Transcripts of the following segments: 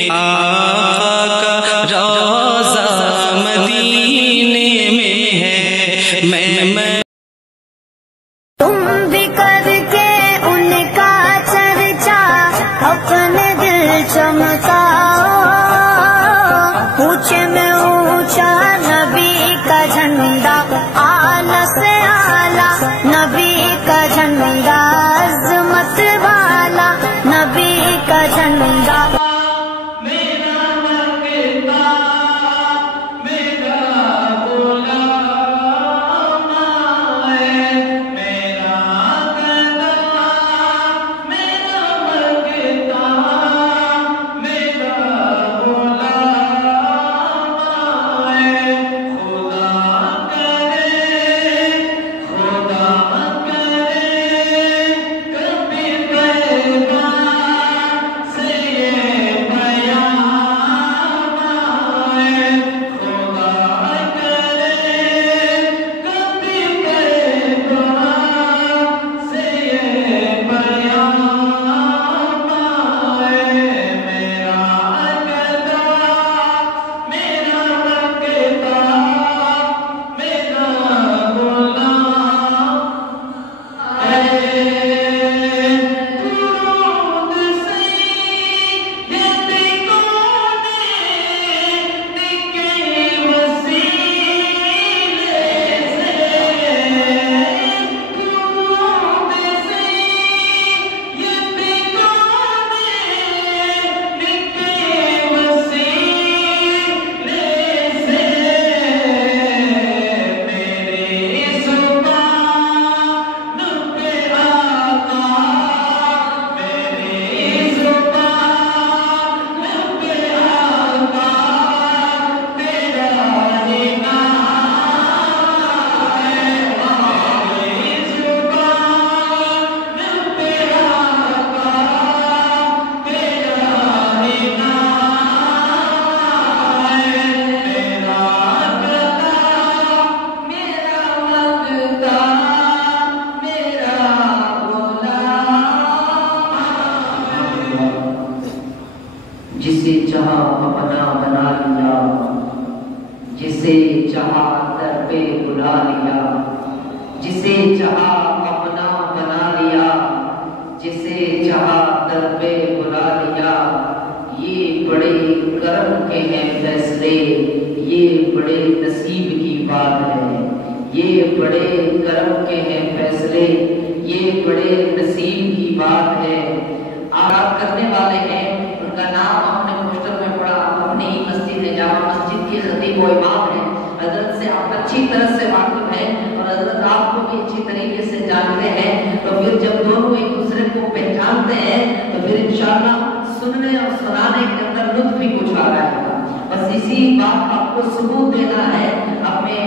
آقا کا روضہ مدینے میں ہے، میں تم بھی کر کے ان کا چرچا اپنے دل چمکاؤ، اونچے میں اونچا نبی کا جھنڈا، اعلیٰ سے اعلیٰ نبی کا جھنڈا، عظمت والا نبی کا جھنڈا۔ جسے چاہا اپنا بنا لیا، جسے چاہا در پہ بلا لیا، جسے چاہا اپنا بنا لیا، جسے چاہا در پہ بلا لیا۔ یہ بڑے کرم کے ہیں فیصلے، یہ بڑے نصیب کی بات ہے، یہ بڑے کرم کے ہیں فیصلے، یہ بڑے نصیب کی بات ہے۔ آپ کرنے والے ہیں، ان کا نام ہم نے پوسٹر میں پڑھا، اپنی ہی مسجد ہے، جامع مسجد کی خطیب و امام ہے۔ حضرت سے آپ اچھی طرح سے واقف ہیں اور حضرت آپ کو بھی اچھی طریقے سے جانتے ہیں، تو پھر جب دونوں ایک دوسرے کو پہچانتے ہیں تو پھر انشاءاللہ سننے اور سنانے کے اندر لطف بھی کچھ آ رہا ہے۔ بس اسی بات آپ کو ثبوت دینا ہے اپنے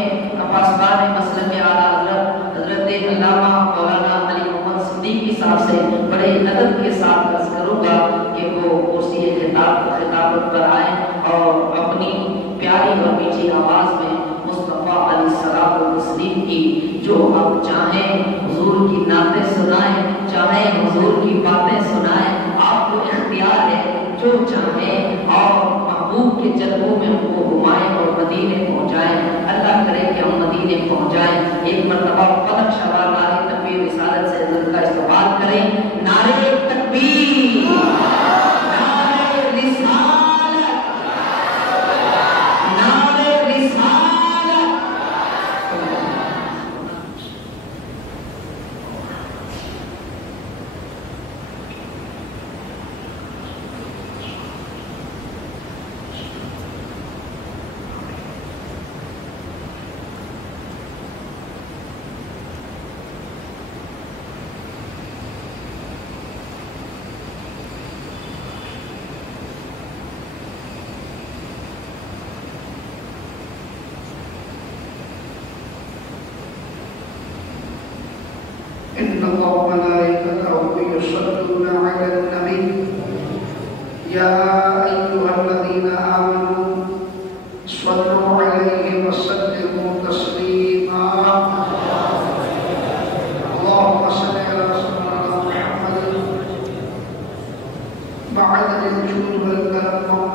پاسبان مسلک اعلیٰ حضرت علامہ مولانا علی محمد صدیقی صاحب سے بڑے ادب کے ساتھ عرض کروں گا کہ وہ کرسی خطابت پر آئیں اور اپنی پیاری اور میٹھی آواز میں مصطفیٰ علیہ الصلوۃ والتسلیم کی جو آپ چاہیں حضور کی نعتیں سنائیں، چاہیں حضور کی باتیں سنائیں، آپ کو اختیار ہے جو چاہیں، اور محبوب کے جلووں میں ان کو گھمائیں اور مدینے پہنچائیں۔ اللہ کرے کہ ہم مدینے پہنچ جائیں۔ ایک مرتبہ فلک شوال نعرہ تکبیر رسالت سے حضرت کا استقبال کریں۔ نعرہ تکبیر، نعرہ رسالت، نعرہ رسالت۔ إن الله وملائكته يصلون على النبي يا أيها الذين آمنوا صلوا عليه وسلموا تسليما اللهم صل على سيدنا محمد بعد الجود والكرم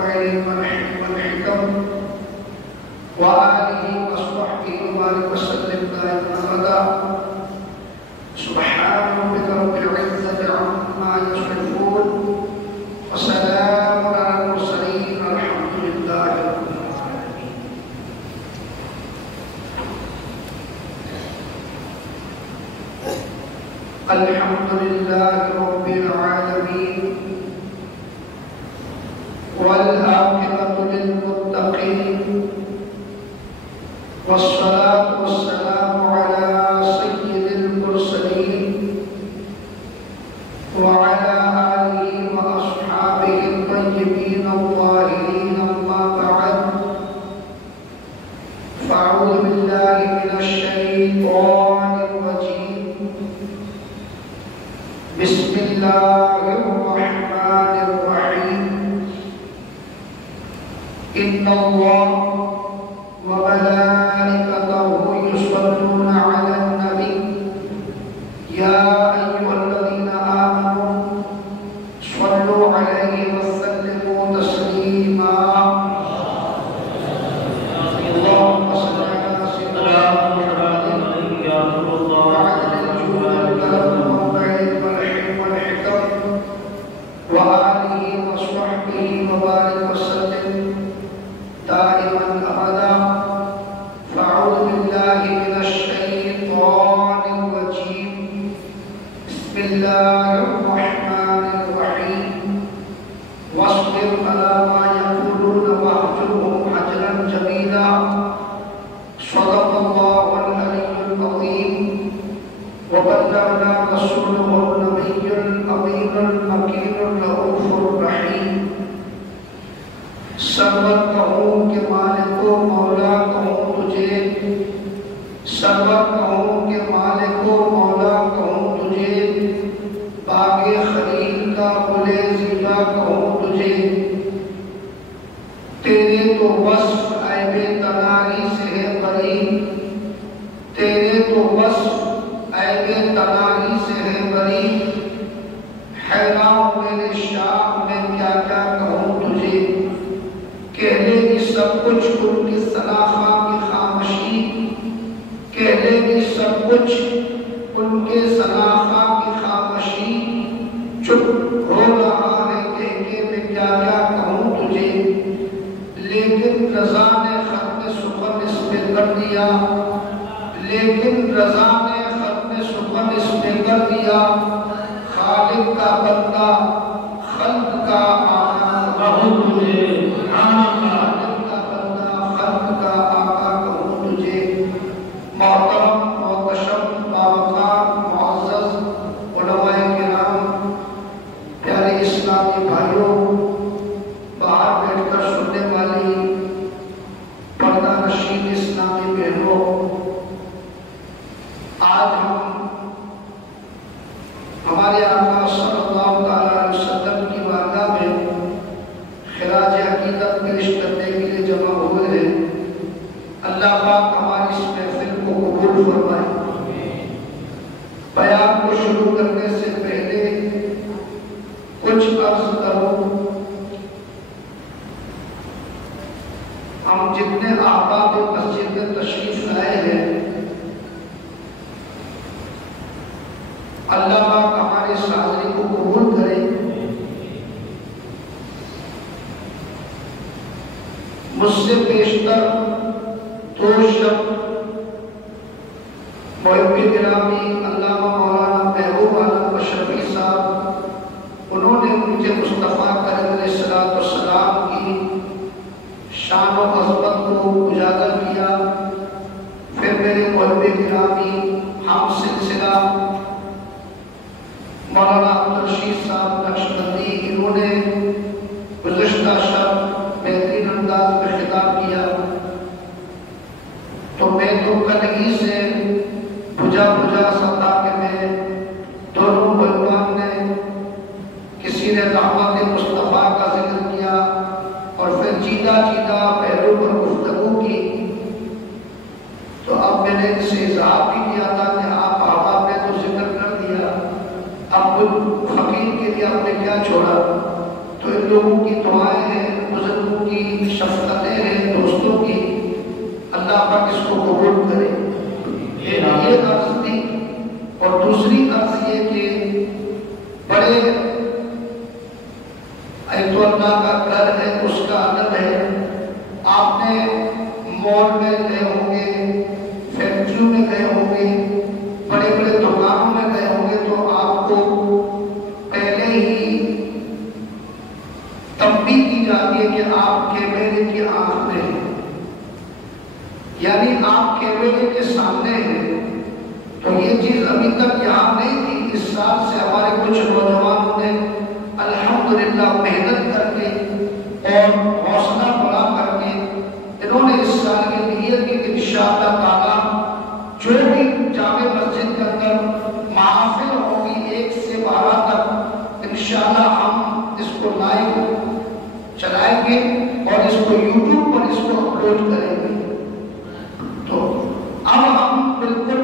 الحمد لله رب العالمين والعاقبة للمتقين والصلاة والسلام على سيد المرسلين وعلى آله وأصحابه الطيبين الطاهرين أما بعد فأعوذ بالله من الشيطان الرجيم بسم الله الرحمن الرحيم إن الله وملائكته يصلون على النبي يا أيها الذين آمنوا صلوا عليه وسلموا تسليما اللهم صل على سيدنا محمد وعلى الجود والكرم والعلم والحلم والحكم وآله وصحبه وبارك وسلم دائما أبدا فأعوذ بالله من الشيطان الرجيم بسم الله الرحمن الرحيم واصبر على ما يقولون واهجرهم هجرا جميلا صدق الله العلي العظيم وبلغنا رسوله النبي الأمين المكين الرؤوف الرحيم سرور کہوں کہ مالک و مولا کہوں تجھے سرور کہوں کہ مالک و مولا کہوں تجھے باغ خلیل کا گلے زیبا کہوں تجھے تیرے تو وصف عیب تناری سے ہے بری تیرے تو وصف عیب تناری سے ہے بری حیران میرے شاہ میں کیا کیا کہوں تجھے کہہ لے گی سب کچھ ان کی صلاحہ کی خاموشی کہہ لے گی سب کچھ ان کے صلاحہ کی خاموشی چپ ہو رہا ہے کہہ کے میں کیا کیا کہوں تجھے لیکن رضا نے ختم سخن اس پہ کر دیا لیکن رضا نے ختم سخن اس پہ کر دیا خالق کا بندہ خلق کا آقا کہوں تجھے خالق کا بندہ خلق کا آقا کہوں تجھے محترم محتشم باوقار معزز علماء کرام پیارے اسلامی بھائیوں باہر بیٹھ کر سننے والی پردہ نشین اسلامی بہنوں آج ہم ہمارے آقا صلی اللہ علیہ وسلم کی بارگاہ میں خراج عقیدت پیش کرنے کے لیے جمع ہوئے ہیں اللہ پاک ہماری اس محفل کو قبول فرمائے بیان کو شروع کرنے سے پہلے کچھ عرض کروں ہم جتنے احباب مسجد میں تشریف لائے ہیں اللہ پاک ہماری اس حاضری کو قبول کرے مجھ سے بیشتر دو شب محب گرامی علامہ مولانا محبوب عالم اشرفی صاحب انہوں نے مجھے مصطفیٰ کریم علیہ السلام کی شان و عظمت کو اجاگر کیا پھر میرے محب گرامی ہم سلسلہ مولانا عبدالرشید صاحب نقشبندی انہوں نے گزشتہ شب بہترین انداز میں خطاب کیا تو میں تو کل ہی سے بجھا ستا کہ میں دونوں بلوان نے کسی نے رحمت مصطفیٰ کا ذکر کیا اور پھر جیتا پہلو پر گفتگو کی تو اب میں نے ان سے اظہار بھی کیا تھا کہ آپ احباب نے تو ذکر کر دیا اب فقیر کے لیے آپ نے کیا چھوڑا تو ان لوگوں کی دعائیں ہیں بزرگوں کی شفقتیں ہیں دوستوں کی اللہ پاک اس کو قبول کرے یہ عرض تھی اور دوسری عرض یہ کہ بڑے ایتو اللہ کا گھر ہے اس کا ادب ہے آپ نے مال میں گئے ہوں گے فیکٹریوں میں گئے ہوں گے بڑے بڑے دکانوں میں گئے ہوں گے تو آپ کیمرے کے سامنے ہیں تو یہ چیز ابھی تک یہاں نہیں تھی. اس سال سے ہمارے کچھ نوجوانوں نے الحمدللہ محنت کر کے اور حوصلہ بڑھا کر کے انہوں نے اس سال کی نیت کی کہ انشاءاللہ تعالیٰ جو بھی جامع مسجد کے اندر محافل ہوگی 1 سے 12 تک انشاءاللہ ہم اس کو لائیو چلائیں گے اور اس کو یوٹیوب پر اس کو اپلوڈ کریں گے. تو اب ہم بالکل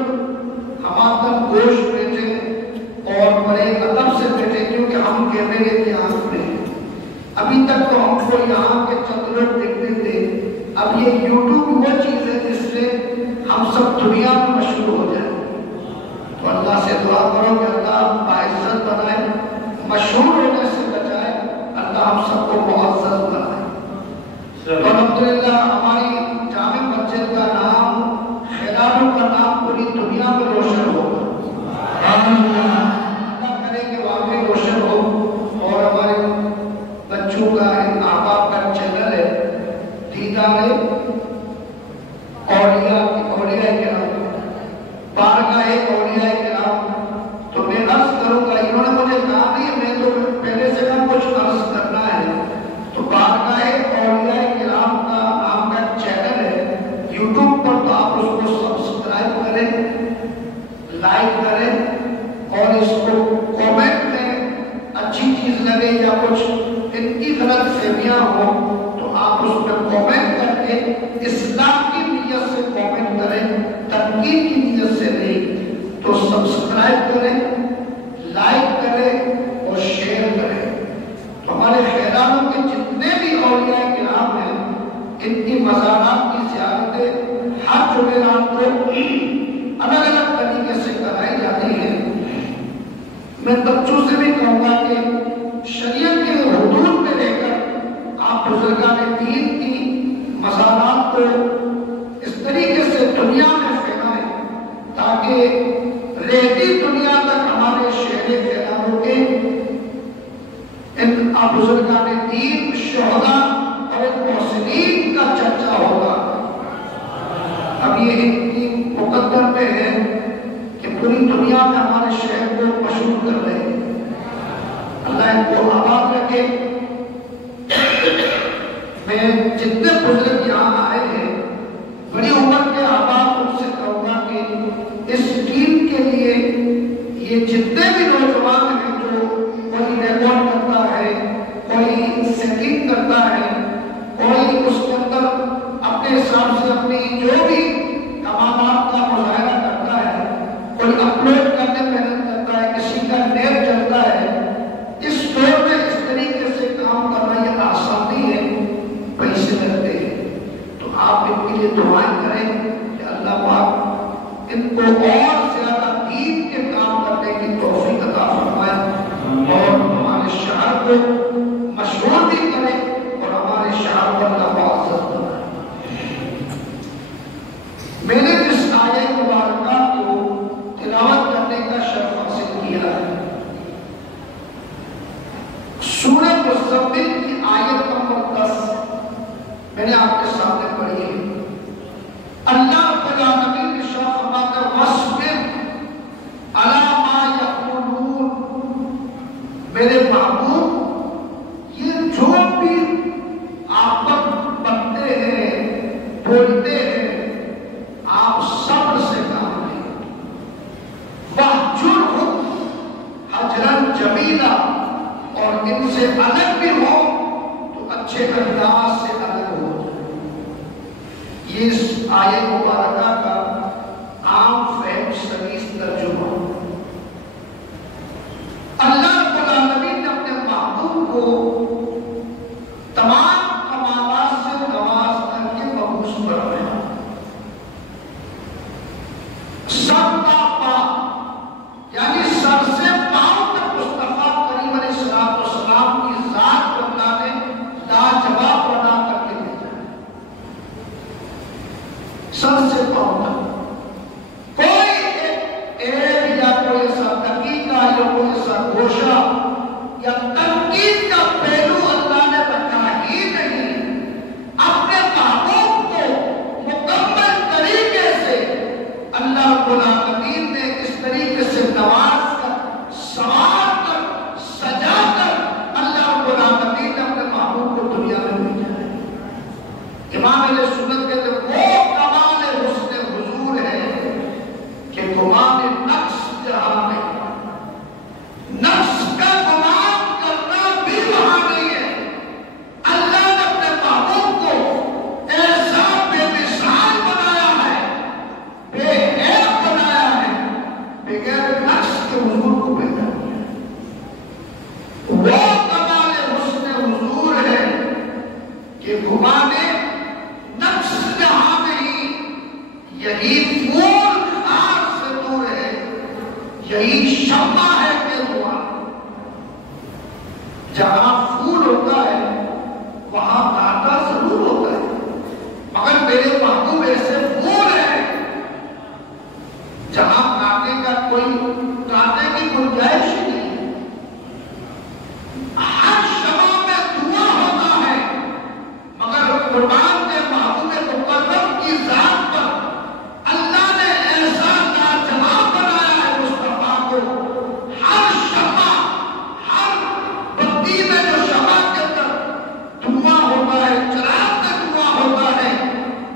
ہمارا گوشت بیٹھے اور بڑے ادب سے بیٹھے کیونکہ ہم کیمرے کے آنکھ میں ہیں. ابھی تک تو ہم کو یہاں کے چند لوگ دیکھتے تھے. اب یہ یوٹیوب وہ چیز ہے جس سے ہم سب دنیا میں مشہور ہو جائیں. تو اللہ سے دعا کرو کہ اللہ باعزت بنائے, مشہور ہونے سے بچائے, اللہ ہم سب کو معزز بنائے. تو الحمدللہ ہماری جامع مسجد کا نام, خیرانوں کا نام پوری دنیا میں روشن ہوگا. اللہ کرے کہ واقعی روشن ہو. اور ہمارے بچوں کا ان احباب کا چینل ہے دیدار اولیاء کرام, بارگاہ اولیاء کرام. تو میں عرض کروں گا, انہوں نے مجھے کہا نہیں, میں تو پہلے سے نہ کچھ عرض کرنا ہے. تو بارگاہ اولیاء کرام کا نام کا چینل ہے یوٹیوب پر, تو آپ اس کو سبسکرائب کریں, لائک کریں اور اس کو کومنٹ میں اچھی چیز لگے یا کچھ ان کی غلط فہمیاں ہو تو آپ اس میں کومنٹ کر کے اسلام کی نیت سے کومنٹ کریں, تنقید کی نیت سے نہیں. تو سبسکرائب کریں, لائک کریں اور شیئر کریں. تو ہمارے خیرانوں کے جتنے بھی اولیاء کرام ہیں ان کی مزارات کی زیارتیں ہر جمعرات کو الگ الگ طریقے سے کرائی جاتی ہیں. میں بچوں سے بھی کہوں گا کہ شریعت کے حدود میں رہ کر آپ بزرگان دین کی مزارات کو اس طریقے سے دنیا میں پھیلائیں تاکہ رہتی دنیا تک ہمارے شہر خیرانوں کے ان بزرگان دین, شہداء اور محسنین کا چرچا ہوگا. اب یہ ان کی مقدر میں ہے کہ پوری دنیا میں ہمارے شہر کو مشہور کر رہے ہیں. اللہ ان کو آباد رکھے. میں جتنے بزرگ یہاں آئے ہیں بڑی عمر کے آباد ان سے کہوں گا کہ اس ٹیم کے لیے یہ جتنے بھی نوجوان ہیں جو کوئی ریکارڈ کرتا ہے, کوئی سینگنگ کرتا ہے, کوئی اس کے اندر اپنے حساب سے اپنی جو بھی کمالات کا مظاہرہ کرتا ہے, کوئی اپلوڈ کرنے محنت کرتا ہے, کسی کا نیٹ چلتا ہے. اس دور میں اس طریقے سے کام کرنا یہ آسانی ہے, پیسے لگتے ہیں. تو آپ ان کے لیے دعائیں کریں کہ اللہ پاک ان کو اور زیادہ دین کے کام کرنے کی توفیق عطا فرمائے اور ہمارے شہر کو مشہور بھی کرے اور ہمارے شہر کو اللہ معزز بنائے. میں نے اس آیت مبارکہ کو تلاوت کرنے کا شرف حاصل کیا ہے. سورہ مزمل کی آیت نمبر 10 میں نے آپ کے سامنے پڑھی ہے. اللہ رب العالمین نے شرف فرماتا ہے وَاصْبِرْ عَلَىٰ مَا يَقُولُونَ. میرے محبوب یہ جو بھی آپ پر بنتے ہیں, بولتے ہیں, آپ صبر سے کام لیں. وَاهْجُرْهُمْ حَجْرًا جَمِيلًا, اور ان سے الگ بھی ہو تو اچھے انداز سے الگ ہو. یہ اس آیت مبارکہ کا عام فہم سلیس ترجمہ. اللہ رب العالمین نے اپنے محبوب کو تمام کمالات سے نواز کر کے مبعوث فرمایا. سر کا پاؤں یعنی سر سے پاؤں تک مصطفیٰ کریم علیہ السلام کی ذات کو اللہ نے لاجواب بنا کر کے بھیجا. سر سے پاؤں تک کہ گھمانے نقش جہاں نہیں، یہی پھول خار سے دور ہے، یہی شمع ہے کہ دعا۔ جہاں پھول ہوتا ہے وہاں کانٹا ضرور ہوتا ہے، مگر میرے محبوب ایسے پھول ہے جہاں کانٹے کی گنجائش ہی نہیں۔ ہر شمع میں دھواں ہوتا ہے، مگر قربان کے محبوب مکرم کی ذات پر اللہ نے ایسا لاجواب بنایا ہے مصطفیٰ کو۔ ہر شمع، ہر بتی میں جو شمع کے اندر دھواں ہوتا ہے، چراغ میں دھواں ہوتا ہے،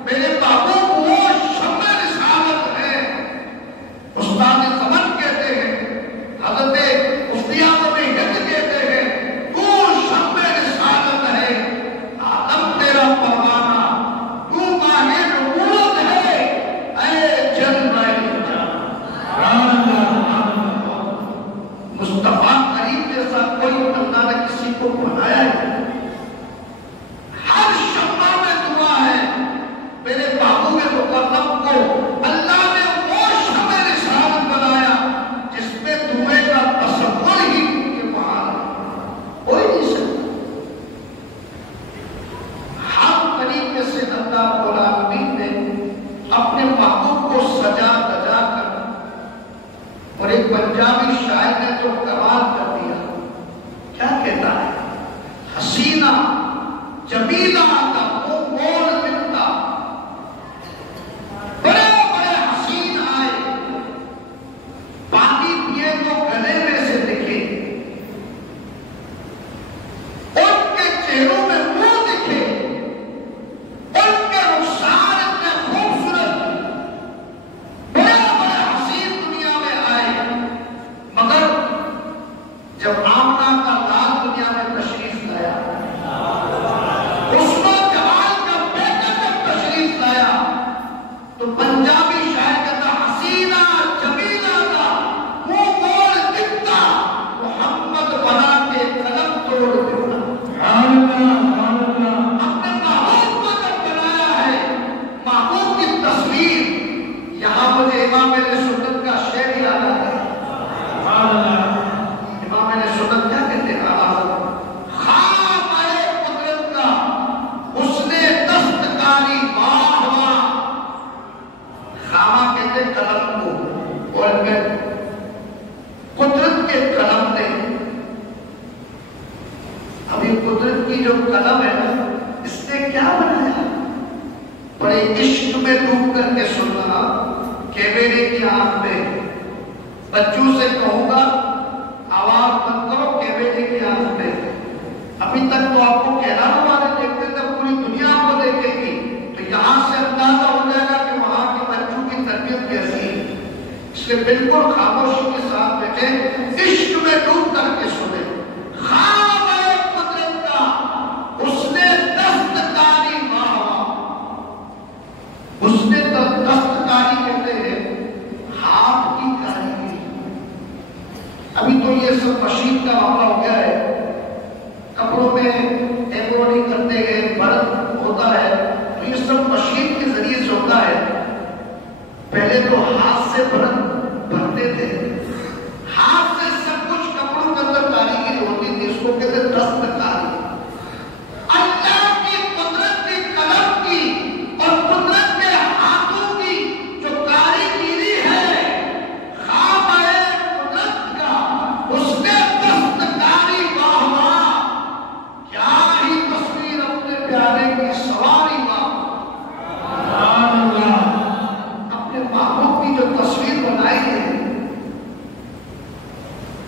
میرے محبوب وہ شمع رسالت ہے۔ استاد زمن کہتے ہیں، حضرت مفتی اعظم ہند کہتے ہیں، تو شمع رسالت ہے، عالم تیرا پروانہ، تو ماہ نبوت ہے، اے جلوہ جان۔ مصطفیٰ کریم جیسا کوئی اللہ نے کسی کو بنایا ہے، ہر شمع میں دعا ہے۔ میرے محبوب مکرم کو اللہ نے وہ شمع رسالت بنایا جس میں دھوئے کا تصور ہی کے محال ہے، کوئی نہیں سکتا۔ ہر طریقے سے اللہ رب العالمین نے اپنے محبوب کو سجا دجا کر، اور ایک پنجابی شاعر نے تو کمال کر دیا، کیا کہتا ہے؟ حسینہ جمیلہ کا منہ موڑ ملتا، بڑے بڑے حسین آئے، پانی پیے تو گلے میں سے دکھے، ان کے چہروں میں منہ دکھے، ان کے رخسار اتنے خوبصورت، بڑے بڑے حسین دنیا میں آئے، مگر جب آمنہ کا لال دنیا میں تشریف لایا، حسن و جمال کا بیٹا جب تشریف لایا، تو پنجابی شاعر کہتا حسینہ جمیلہ کا منہ موڑ دکھتا، محمد بنا کے قلم توڑ دیتا۔ اپنے محبوب کو جب بنایا ہے، محبوب کی تصویر، یہاں مجھے امام اہل سنت کا شعر یاد آتا ہے۔ امام اہل سنت کیا کہتے ہیں؟ خواب آئے قدرت کا حسن دستکاری واہ واہ۔ خامہ کہتے ہیں قلم کو، اور میں قدرت کے قلم نے، ابھی قدرت کی جو قلم ہے نا، اس نے کیا بنایا؟ بڑے عشق میں ڈوب کر کے سننا، کیمرے کی آنکھ میں بچوں سے کہوں گا آواز بند کرو کیمرے کی آنکھ میں۔ ابھی تک تو آپ کو کہنا والے دیکھتے تھے، پوری دنیا کو دیکھے گی تو یہاں سے اندازہ ہو جائے گا کہ وہاں کے بچوں کی تربیت کیسی ہے۔ اس لیے بالکل خاموشی کے ساتھ بیٹھے، عشق میں ڈوب کر کے سنے۔ خواب ہے قدرت کا حسن دستکاری واہ واہ۔ حسن دستکاری کہتے ہیں ہاتھ کی کاریگری۔ ابھی تو یہ سب مشین کا معاملہ ہو گیا ہے، کپڑوں میں ایمبرائڈری کرتے ہیں، برن ہوتا ہے، تو یہ سب مشین کے ذریعے سے ہوتا ہے۔ پہلے تو ہاتھ سے برن بھرتے تھے، ہاتھ سے سب کچھ کپڑوں کے اندر کاریگری ہوتی تھی، اس کو کہتے ہیں دستکاری۔ اللہ کی قدرت کی قلم کی اور قدرت کے ہاتھوں کی جو کاریگری ہے، خواب ہے قدرت کا حسن دستکاری واہ واہ۔ کیا ہی تصویر اپنے پیارے کی سواری واہ۔ اپنے محبوب کی جو تصویر بنائی ہے،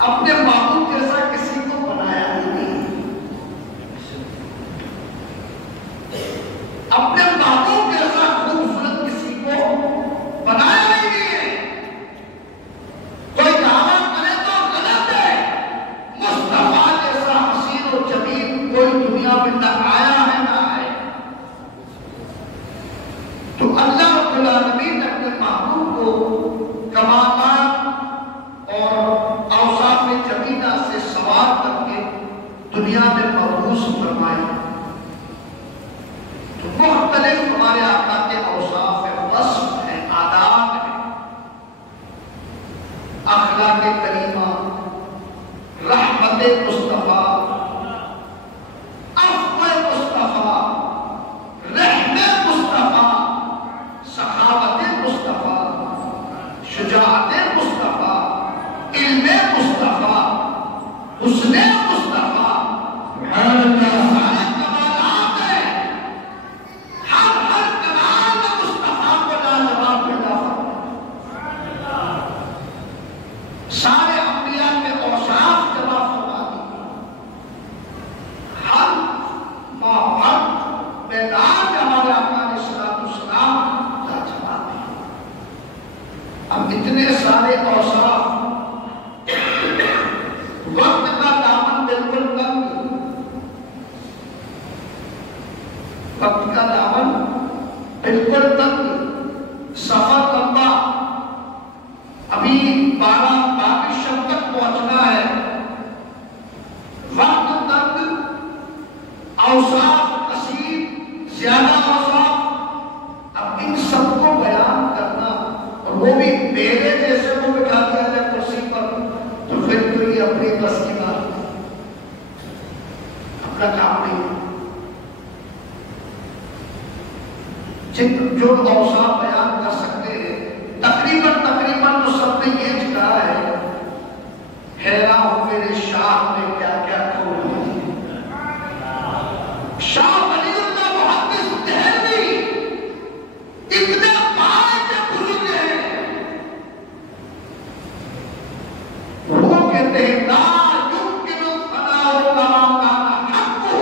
اپنے محبوب جیسا کسی کو بنایا ہی نہیں، اپنے محبوب جیسا خوبصورت کسی کو بنایا ہی نہیں ہے۔ کوئی دعویٰ کرے تو غلط ہے، مصطفیٰ جیسا حسین و جمیل کوئی دنیا میں نہ آیا ہے نہ آئے۔ تو اللہ رب العالمین نے اپنے محبوب کو کمالات اور اوصاف جمیلہ سے سوار کر کے دنیا میں مبعوث فرمایا۔ وقت کا دامن بالکل تنگ، سفر لمبا، ابھی 12 شب تک پہنچنا ہے، وقت تنگ، اوصاف کثیر، زیادہ اوصاف، اب ان سب کو بیان کرنا، اور وہ بھی میرے جیسے کو بٹھا دیا جائے کرسی پر، تو پھر تو یہ اپنی بس کی بات اپنا کام نہیں ہے۔ جو اوصاف بیان کر سکتے ہیں تقریباً تو سب نے یہ کہا ہے، حیران ہوں میرے شاہ میں کیا کیا خوبی ہے۔ شاہ ولی اللہ محدث دہلوی اتنے بڑے کے بزرگ ہیں، وہ کہتے ہیں لا يمكن الثناء كما كان حقه،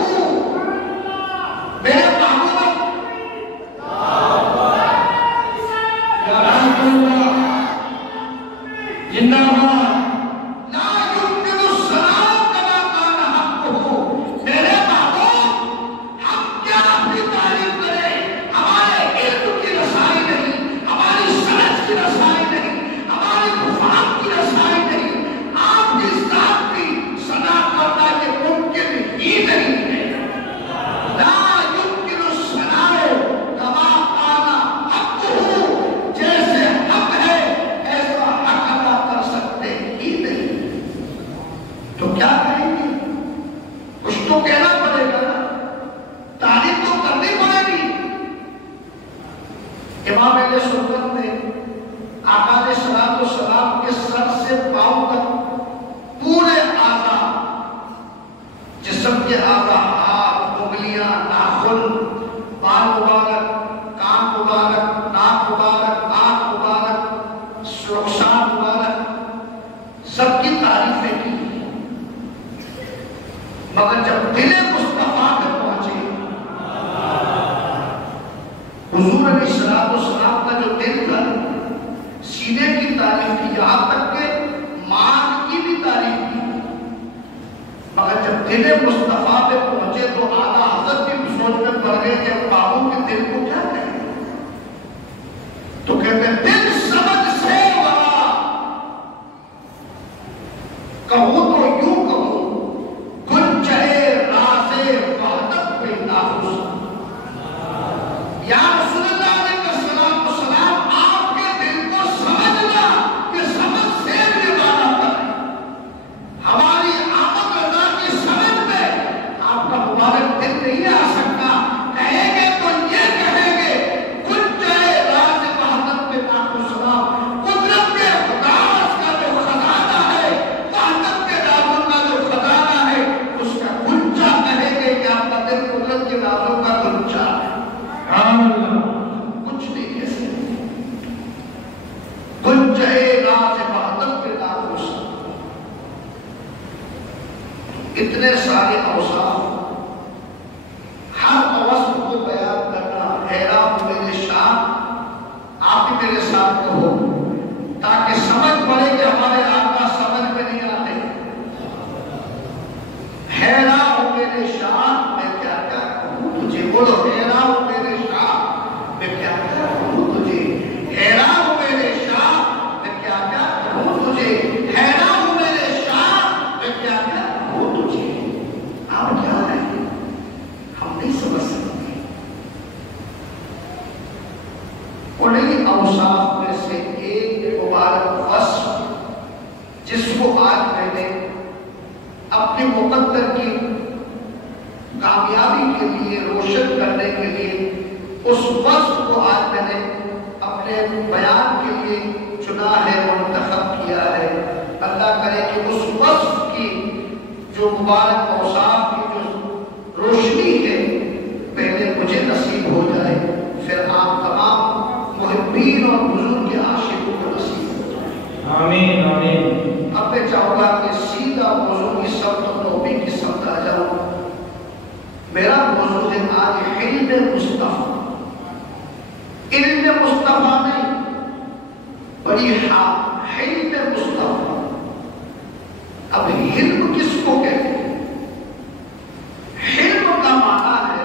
میرے محبوب زندہ باد، لا يمكن الثناء كما كان حقه، میرے محبوب ہم کیا اپنی تعریف کریں، ہمارے علم کی رسائی نہیں، ہماری سمجھ کی رسائی نہیں، ہماری فہم کی رسائی نہیں، آپ کی ذات کی ثنا کرنا یہ ممکن ہی نہیں ہے۔ لا يمكن الثناء كما كان حقه، جیسے حق ہے ایسا حق ادا کر سکتے ہی نہیں، تو کیا کہیں گے؟ کچھ تو کہنا پڑے گا، تعریف تو کرنی پڑے گی۔ امام اہل سنت نے آقا علیہ الصلوۃ والسلام کے سر سے پاؤں تک پورے اعضاء، جسم کے اعضاء، ہاتھ، انگلیاں، ناخن، بال مبارک، کان مبارک، ناک مبارک، آنکھ مبارک، رخسار مبارک، سب کی تعریفیں کی، مگر جب دل مصطفیٰ پہ پہنچے، حضور علیہ الصلوۃ والسلام کا جو دل تھا، سینے کی تعریف کی، یہاں تک کہ مان کی بھی تعریف کی، مگر جب دل مصطفیٰ پہ پہنچے تو اعلیٰ حضرت بھی سوچ میں پڑ گئے کہ اب بابو کے دل کو کیا کہیں، تو کہتے ہیں دل سمجھ سے بڑا، کہوں تو یوں کہوں، گنجے راز وحدت پہ نافذ، یا رسول اللہ علیہ السلام آپ کے دل کو سمجھنا کہ سمجھ سے بھی بڑا ہے، ہماری آمد رضا کی سمجھ میں آپ کا مبارک دل نہیں آ سکتا، کہیں گے تو یہ کہیں گے گنجے راز وحدت پہ نافذ، قدرت کے خداوت کا جو خزانہ ہے، وحدت کے رازوں کا جو خزانہ ہے، اس کا گنجا کہیں گے کہ آپ کا دل قدرت کے رازوں کا گنجا ہے، کچھ نہیں کہہ سکتے، گنجے راز وحدت پہ نافذ، اتنے سارے اوصاف، ہر وصف کو بیان کرنا، حیران میرے شاہ، آپ بھی میرے ساتھ کہو تاکہ سمجھ پڑے کہ ہمارے آقا سمجھ میں نہیں آتے، حیران میرے شاہ میں کیا کیا کہوں تجھے، بولو حیران میرے شاہ میں کیا کیا کہوں تجھے، حیران میرے شاہ میں کیا کیا کہوں تجھے، حیران میرے شاہ میں کیا کیا کہوں تجھے، آپ کیا ہے ہم نہیں سمجھ سکتے۔ انہیں اوصاف میں سے ایک مبارک وصف جس کو آج میں نے اپنے مقدر کی کامیابی کے لیے روشن کرنے کے لیے اس وصف کو آج میں نے اپنے بیان کے لیے چنا ہے اور منتخب کیا ہے۔ اللہ کرے کہ اس وصف کی جو مبارک اوصاف کی جو روشنی ہے پہلے مجھے نصیب ہو جائے، پھر آپ تمام محبین اور بزرگ عاشقوں کو نصیب ہو جائے۔ آمین آمین۔ اب میں چاہوں گا کہ سیدھا موضوع کی سمت اور نوبی کی سمت آ جاؤں۔ میرا موضوع ہے آج علم مصطفیٰ، علم مصطفیٰ نہیں بڑی علم مصطفیٰ۔ اب علم کس کو کہتے ہیں؟ علم کا معنی ہے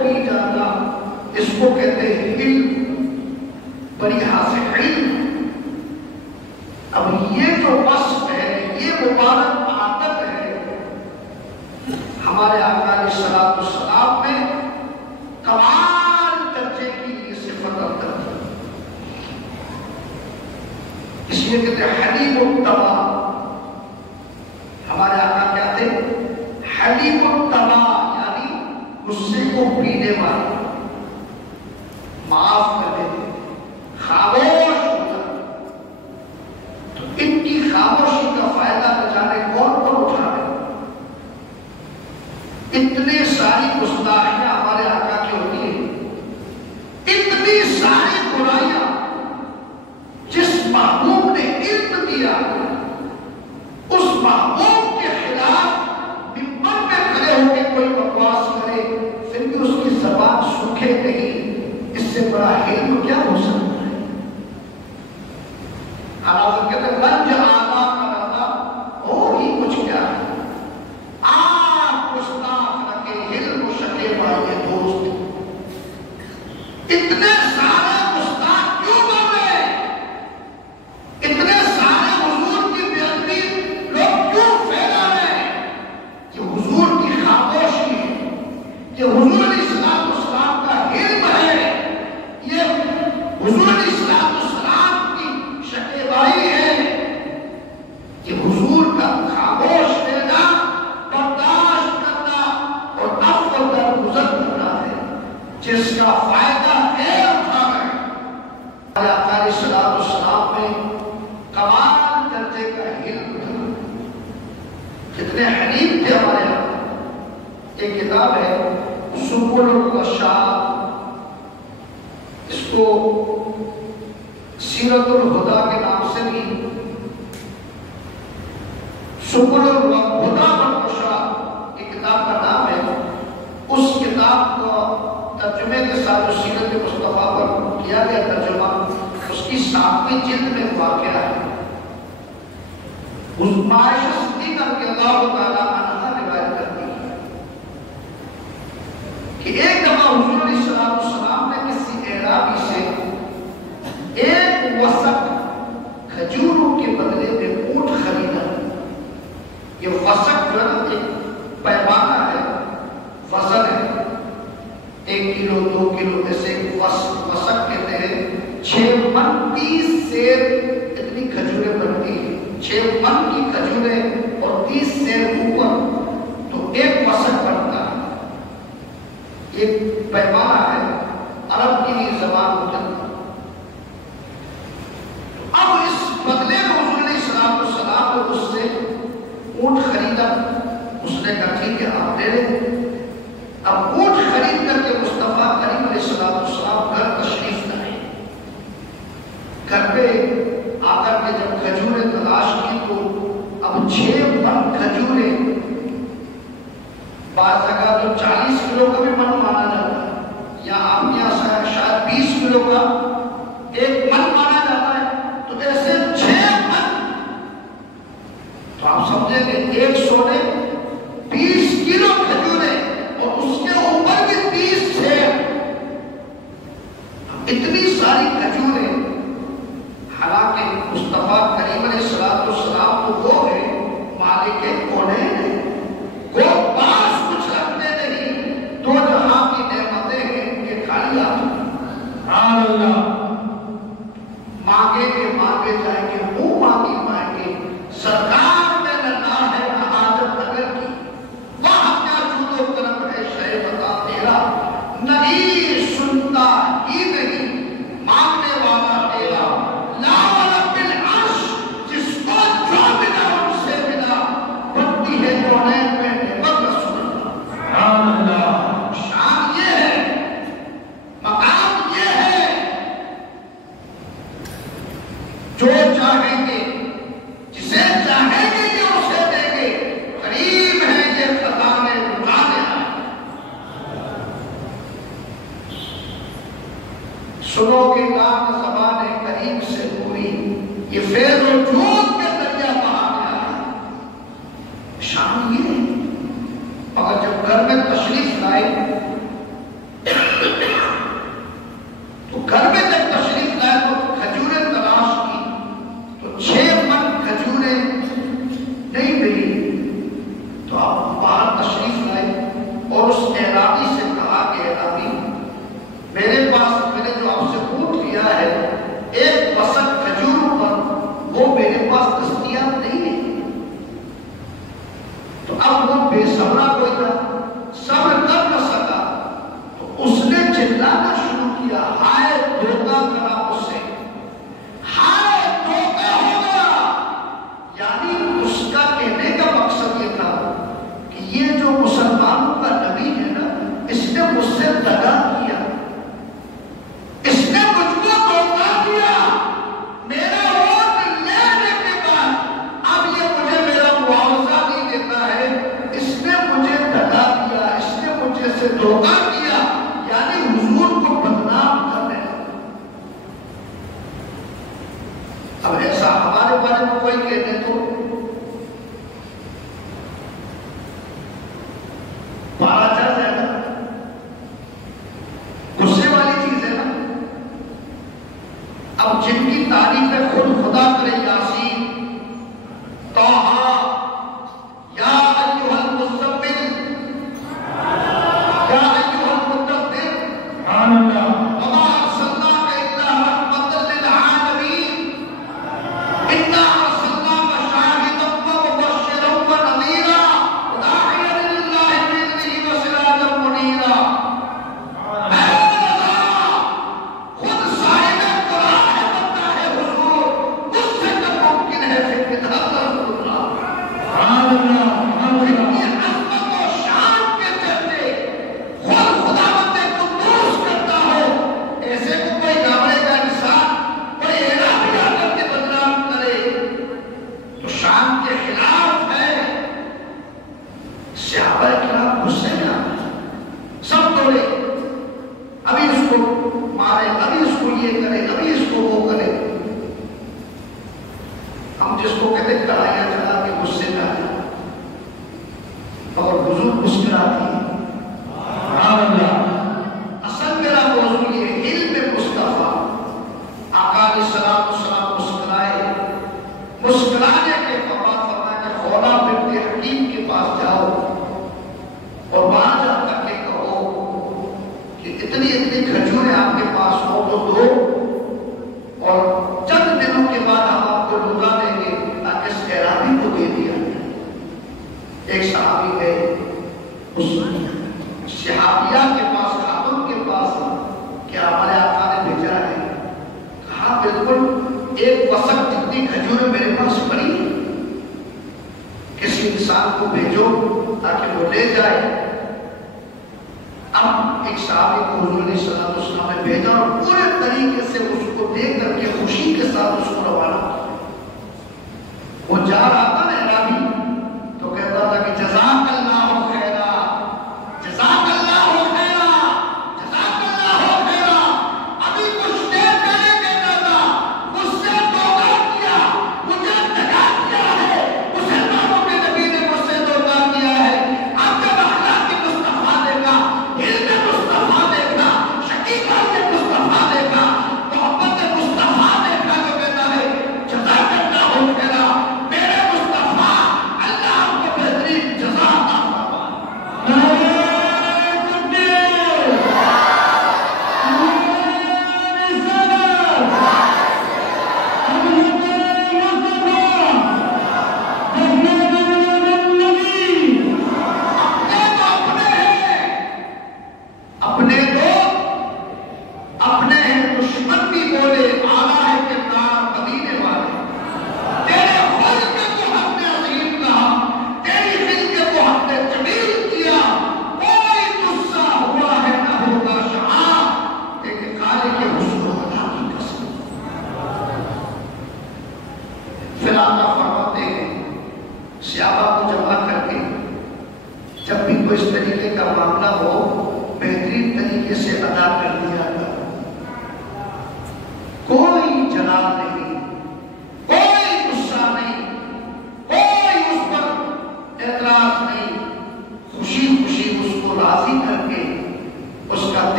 پی جانا، اس کو کہتے ہیں علم، بڑی حاصل علم۔ اب یہ جو وصف ہے، یہ مبارک عادت ہے ہمارے آقا علیہ الصلوۃ والسلام میں کمال درجے کی یہ صفت اندر تھی۔ اس لیے کہتے ہیں حلیم الطبع، ہمارے آقا کیا تھے؟ حلیم الطبع، یعنی غصے کو پینے والے، معاف کر دیتے، خاموش ہوتا۔ تو ان کی خاموشی کا فائدہ نہ جانے کون کون اٹھا رہے۔ اتنے ساری گستاخیاں ہمارے آقا کی ہوتی ہیں، اتنی ساری برائیاں، جس محبوب نے علم دیا اس محبوب کے خلاف ممبر میں کھڑے ہو کے کوئی بکواس کرے، پھر بھی اس کی زبان سوکھے نہیں، اس سے بڑا علم کیا ہو سکتا ہے؟ حضرت کہتے ہیں لنج آنا کرنا اور ہی کچھ کیا ہے، آپ گستاخ رکھے علم شکے بھائی دوست۔ اتنے سارے گستاخ کیوں بن رہے؟ اتنے سارے حضور کی بے ادبی لوگ کیوں پھیلا رہے؟ یہ حضور کی خاموشی ہے، یہ حضور علیہ السلام کا علم ہے، یہ حضور علیہ السلام کی شکیبائی ہے، یہ حضور کا خاموش رہنا، برداشت کرنا اور عفو درگزر کرنا ہے، جس کا فائدہ غیر اٹھا رہے۔ ہمارے آقا علیہ السلام میں کمال درجے کا علم تھا، کتنے حلیم تھے ہمارے آقا۔ ایک کتاب ہے سبل الرشاد، اس کو سیرت الہدا کے نام سے بھی، سبل الہدا والرشاد یہ کتاب کا نام ہے۔ اس کتاب کو ترجمے کے ساتھ جو سیرت مصطفیٰ پر کیا گیا ترجمہ، اس کی 7ویں جلد میں واقع ہے۔ عائشہ صدیقہ رضی اللہ تعالیٰ عنہا روایت کرتی ہے کہ ایک دفعہ حضور علیہ السلام نے کسی اعرابی سے ایک وسق کھجوروں کے بدلے میں اونٹ خریدا۔ یہ وسق جو ہے ایک پیمانہ ہے، وزن ہے، 1 کلو 2 کلو، ایسے وسق کہتے ہیں۔ 6 من 30 سیر اتنی کھجوریں بنتی ہیں، 6 من کی کھجوریں اور 30 سیر اوپر، تو ایک وسق بنتا ہے۔ ایک پیمانہ ہے، عرب کی ہی زبان مجھے۔ اب اس بدلے میں حضور علیہ السلام نے اس سے اونٹ خریدا۔ اس نے کہا ٹھیک ہے آپ دے دیں۔ اب اونٹ خرید کر کے مصطفیٰ کریم علیہ السلام گھر تشریف لائے۔ گھر پہ آ کر کے جب کھجوریں تلاش کی تو اب 6 من کھجوریں، بعض جگہ تو 40 کلو کا بھی من مانا جاتا ہے، یا آپ کے یہاں شاید 20 کلو کا ایک من مانا جاتا ہے، تو ایسے 6 من، تو آپ سمجھیں گے 1 سونے 20 کلو کھجوریں اور اس کے اوپر بھی 30 سیر، اتنی ساری کھجوریں۔ حالانکہ مصطفیٰ کریم علیہ السلام تو وہ ہے مالک کونین ہے، وہ پاس کچھ رکھتے نہیں، 2 جہاں کی نعمتیں ہیں کہ خالی آپ مانگے گے مانگے جائیں گے، منہ مانگی پائیں گے۔ سرکار میں نہ ہے نہ حاجت نگر کی، وہاں کیا جود و کرم ہے شے بتا تیرا، نہیں سنتا ہی نہیں مانگنے والا تیرا، لا رب العرش جس کو جو ملا ان سے ملا، بنتی ہے کونین میں نعمت رسول اللہ۔ شان یہ ہے، مقام یہ ہے، جو چاہیں گے جسے چاہیں گے یہ اسے دیں گے، قریب ہے یہ خزانے لٹانے آئے۔ سنو گے کان زبان کریم سے پوری، یہ فیض و جود کے دریا بہانے آئے۔ شان یہ ہے۔ مگر جب گھر میں تشریف لائے اب جن کی تعریف خود خدا کرے یاسین طٰہٰ یا ایھا المزمل یا ایھا المدثر سبحان اللہ وما ارسلناک الا رحمۃ للعالمین انا ارسلناک شاہدا ومبشرا ونذیرا وداعیا الی اللہ باذنہ وسراجا منیرا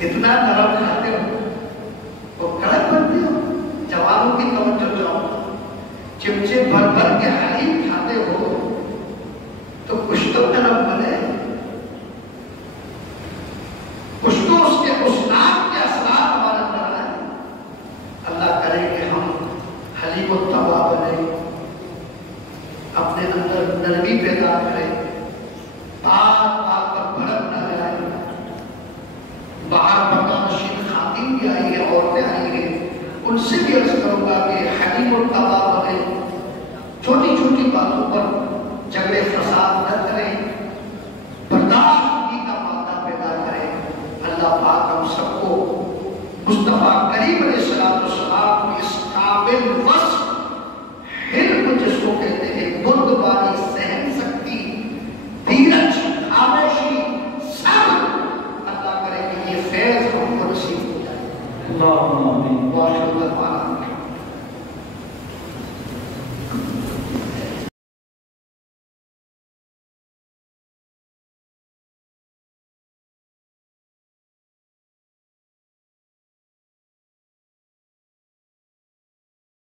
اتنا نرم کھاتے ہو اور کڑک بنتے ہو. جوانوں کی توجہ جاؤ، چمچے بھر بھر کے حلیم کھاتے ہو تو کچھ تو نرم بنے، کچھ تو اس کے اسناد کے اثرات ہمارے اندر آئے. اللہ کرے کہ ہم حلیم الطبع بنے، اپنے اندر نرمی پیدا کریں، بات بات پر بھڑک نہ جائے. باہر پردہ نشین خاتین بھی آئی ہے، عورتیں آئی ہیں، ان سے بھی عرض کروں گا کہ حلیم الطبع بنے، چھوٹی چھوٹی باتوں پر جھگڑے فساد نہ کریں، برداشت کا مادہ پیدا کریں. اللہ پاک ہم سب کو مصطفیٰ کریم علیہ السلام کی اس قابل وصف حلم جس کو کہتے ہیں، بردباری، سہن سکتی، دھیرج، خاموشی، صبر، اللہ کرے کہ یہ فیض ہم کو نصیب ہو جائے. اللہم آمین. واخر دعوانا